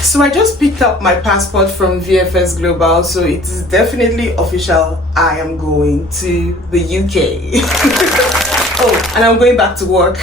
So I just picked up my passport from VFS Global, so it is definitely official. I am going to the UK. Oh, and I'm going back to work.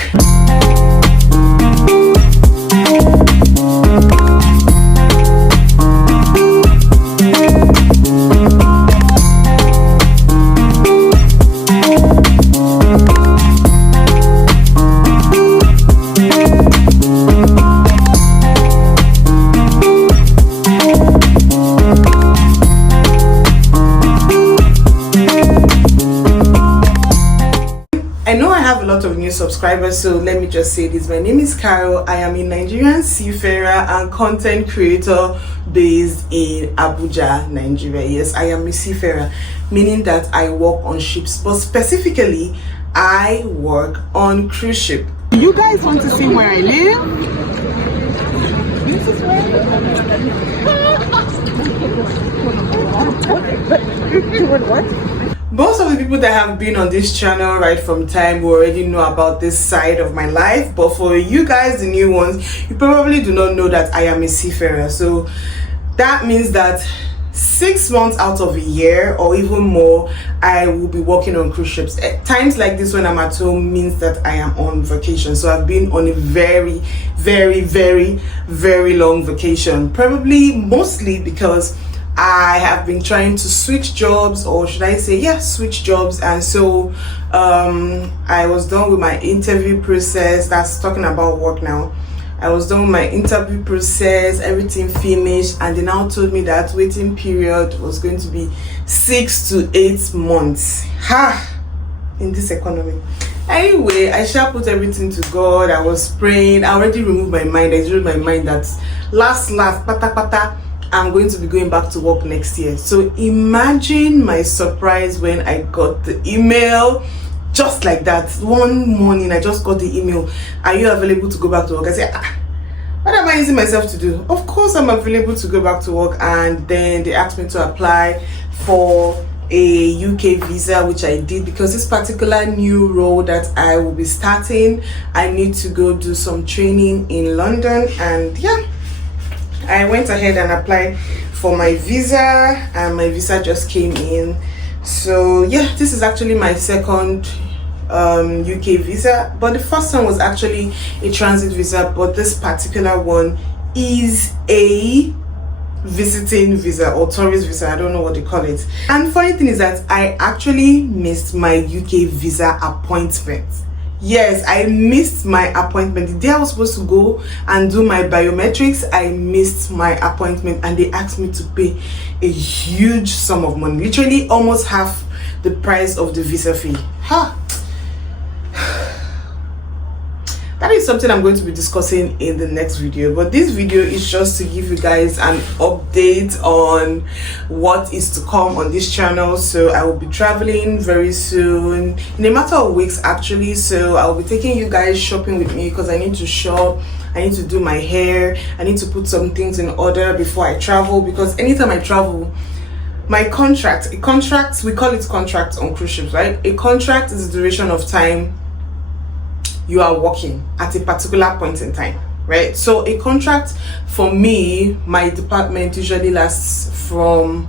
Of new subscribers, so let me just say this. My name is Carol. I am a Nigerian seafarer and content creator based in Abuja, Nigeria. Yes, I am a seafarer, meaning that I work on ships, but specifically I work on cruise ship. You guys want to see where I live? This is where what? Most of the people that have been on this channel right from time will already know about this side of my life, but for you guys, the new ones, you probably do not know that I am a seafarer. So that means that 6 months out of a year or even more, I will be working on cruise ships. At times like this, when I'm at home, means that I am on vacation. So I've been on a very, very, very, very long vacation, probably mostly because I have been trying to switch jobs, or should I say, switch jobs. And so I was done with my interview process. That's talking about work now. I was done with my interview process, everything finished, and they now told me that waiting period was going to be 6 to 8 months. In this economy. Anyway, I shall put everything to God. I was praying. I already removed my mind. I told my mind that last, pata, I'm going to be going back to work next year. So imagine my surprise when I got the email just like that. One morning I just got the email, are you available to go back to work? I said, what am I using myself to do? Of course I'm available to go back to work. And then they asked me to apply for a UK visa, which I did, because this particular new role that I will be starting, I need to go do some training in London. And I went ahead and applied for my visa, and my visa just came in. So this is actually my second UK visa, but the first one was actually a transit visa, but this particular one is a visiting visa or tourist visa. I don't know what they call it. And funny thing is that I actually missed my UK visa appointment. Yes, I missed my appointment. The day I was supposed to go and do my biometrics, I missed my appointment, and they asked me to pay a huge sum of money, literally almost half the price of the visa fee. That is something I'm going to be discussing in the next video, but this video is just to give you guys an update on what is to come on this channel. So I will be traveling very soon, in a matter of weeks actually. So I'll be taking you guys shopping with me, because I need to shop, I need to do my hair, I need to put some things in order before I travel, because anytime I travel, my contract, we call it contract on cruise ships, right? A contract is the duration of time you are working at a particular point in time, right? So a contract for me, my department usually lasts from,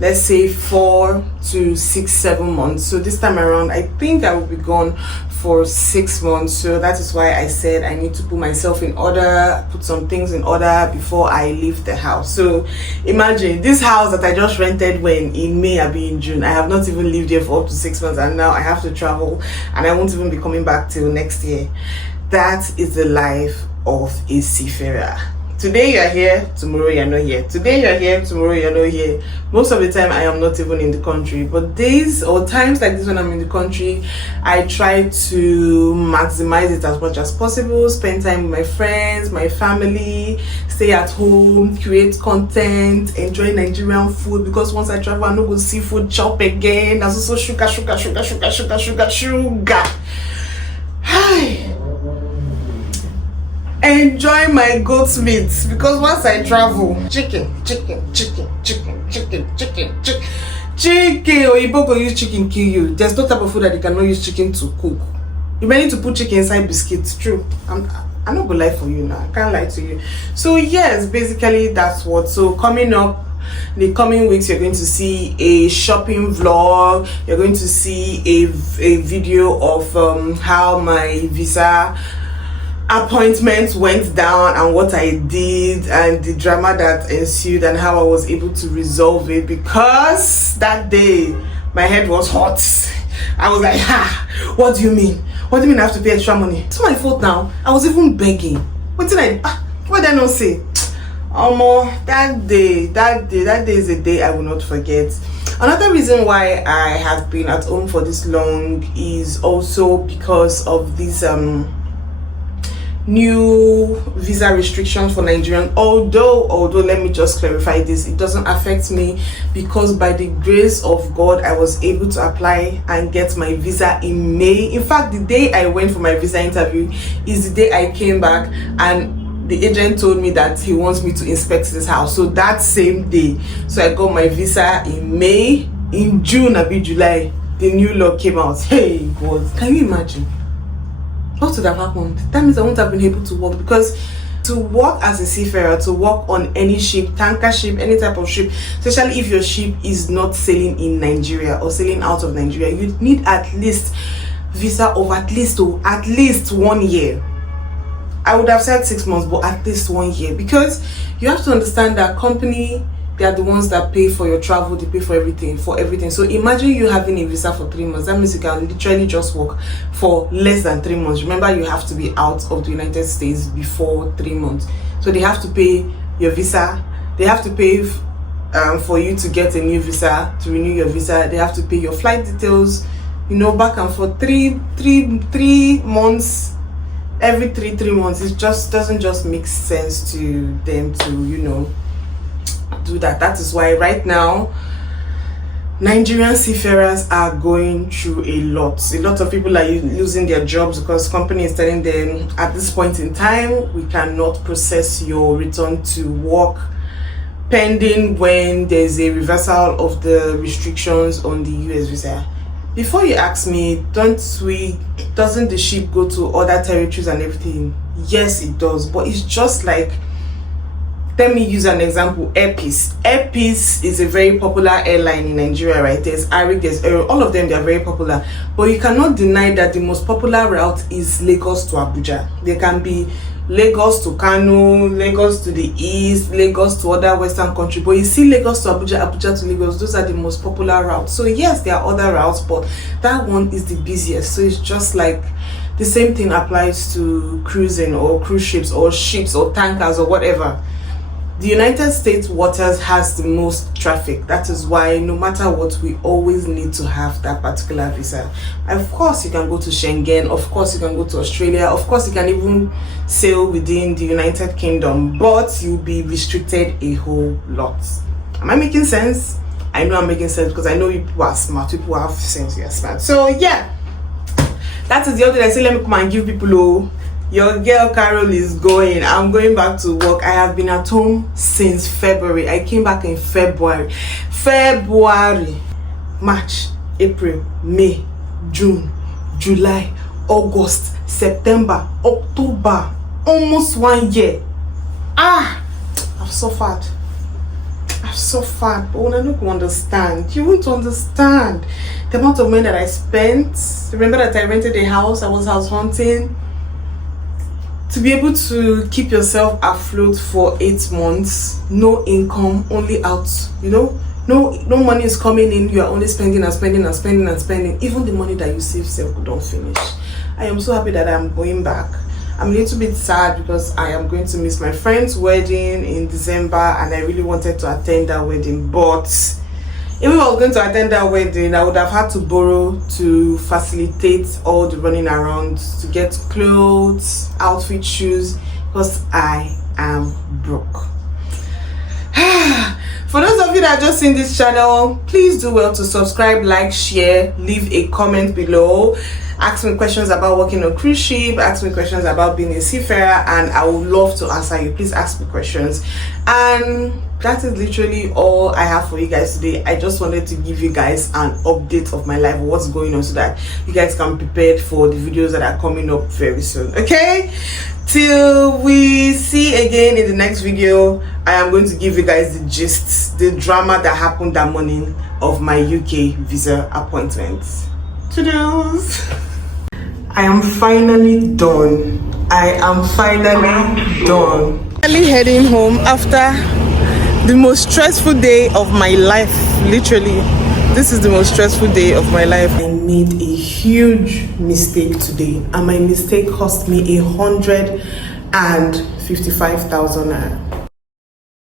let's say, 4 to 6, 7 months. So this time around, I think I will be gone for 6 months. So that is why I said I need to put myself in order, put some things in order before I leave the house. So imagine this house that I just rented when in May, I'll be in June. I have not even lived here for up to 6 months, and now I have to travel, and I won't even be coming back till next year. That is the life of a seafarer. Today you're here, tomorrow you're not here. Today you're here, tomorrow you're not here. Most of the time I am not even in the country, but days or times like this when I'm in the country, I try to maximize it as much as possible, spend time with my friends, my family, stay at home, create content, enjoy Nigerian food, because once I travel I no go see food chop again. There's also sugar. Hi. Enjoy my goat meat, because once I travel, chicken. Oyibo go use chicken kill you. There's no type of food that they cannot use chicken to cook. You may need to put chicken inside biscuits. True. I'm not gonna lie for you now. I can't lie to you. So yes, basically that's what. So coming up the coming weeks, you're going to see a shopping vlog. You're going to see a video of how my visa appointment went down and what I did and the drama that ensued and how I was able to resolve it, because that day my head was hot. I was like, what do you mean? What do you mean I have to pay extra money? It's my fault now. I was even begging. What did I not say? That day is a day I will not forget. Another reason why I have been at home for this long is also because of these new visa restrictions for Nigerians. Although let me just clarify this, it doesn't affect me, because by the grace of God I was able to apply and get my visa in May. In fact, the day I went for my visa interview is the day I came back and the agent told me that he wants me to inspect this house. So that same day, so I got my visa in May. In June, or July, the new law came out. Hey God, can you imagine what would have happened? That means I wouldn't have been able to work, because to work as a seafarer, to work on any ship, tanker ship, any type of ship, especially if your ship is not sailing in Nigeria or sailing out of Nigeria, you need at least visa of at least 1 year. I would have said 6 months, but at least 1 year, because you have to understand that company, they are the ones that pay for your travel, they pay for everything. So imagine you having a visa for 3 months. That means you can literally just work for less than 3 months. Remember, you have to be out of the United States before 3 months. So they have to pay your visa. They have to pay for you to get a new visa, to renew your visa. They have to pay your flight details, back and forth. Three months. Every three months, it just doesn't just make sense to them to do that. That is why right now Nigerian seafarers are going through a lot of people are losing their jobs because company is telling them at this point in time we cannot process your return to work pending when there's a reversal of the restrictions on the US visa. Before you ask me, doesn't the ship go to other territories and everything? Yes, it does, but it's just like, let me use an example. Air Peace is a very popular airline in Nigeria, right? There's Arik, there's Aero, all of them, they are very popular, but you cannot deny that the most popular route is Lagos to Abuja. There can be Lagos to Kano, Lagos to the east, Lagos to other western country, but you see Lagos to Abuja, Abuja to Lagos, those are the most popular routes. So yes, there are other routes, but that one is the busiest. So it's just like the same thing applies to cruising or cruise ships or tankers or whatever. The United States waters has the most traffic. That is why no matter what, we always need to have that particular visa. Of course, you can go to Schengen. Of course, you can go to Australia. Of course, you can even sail within the United Kingdom, but you'll be restricted a whole lot. Am I making sense? I know I'm making sense because I know people are smart. People have sense. You're smart. So yeah, that is the other thing I say. Let me come and give people your girl Carol is going. I'm going back to work. I have been at home since February. I came back in February, March, April, May, June, July, August, September, October, almost 1 year. I've suffered, but when I don't understand, you won't understand the amount of money that I spent. Remember that I rented a house, I was house hunting. To be able to keep yourself afloat for 8 months, no income, only out, no money is coming in, you are only spending and spending and spending and spending. Even the money that you save self don't finish. I am so happy that I am going back. I'm a little bit sad because I am going to miss my friend's wedding in December and I really wanted to attend that wedding, but if I was going to attend that wedding, I would have had to borrow to facilitate all the running around, to get clothes, outfit, shoes, because I am broke. For those of you that are just in this channel, please do well to subscribe, like, share, leave a comment below. Ask me questions about working on cruise ship, ask me questions about being a seafarer, and I would love to answer you. Please ask me questions. And that is literally all I have for you guys today. I just wanted to give you guys an update of my life, what's going on, so that you guys can be prepared for the videos that are coming up very soon. Okay, till we see again in the next video, I am going to give you guys the gist, the drama that happened that morning of my UK visa appointment. Toodles. I am finally done. I am finally done. Finally heading home after the most stressful day of my life. Literally, this is the most stressful day of my life. I made a huge mistake today, and my mistake cost me 155,000 naira.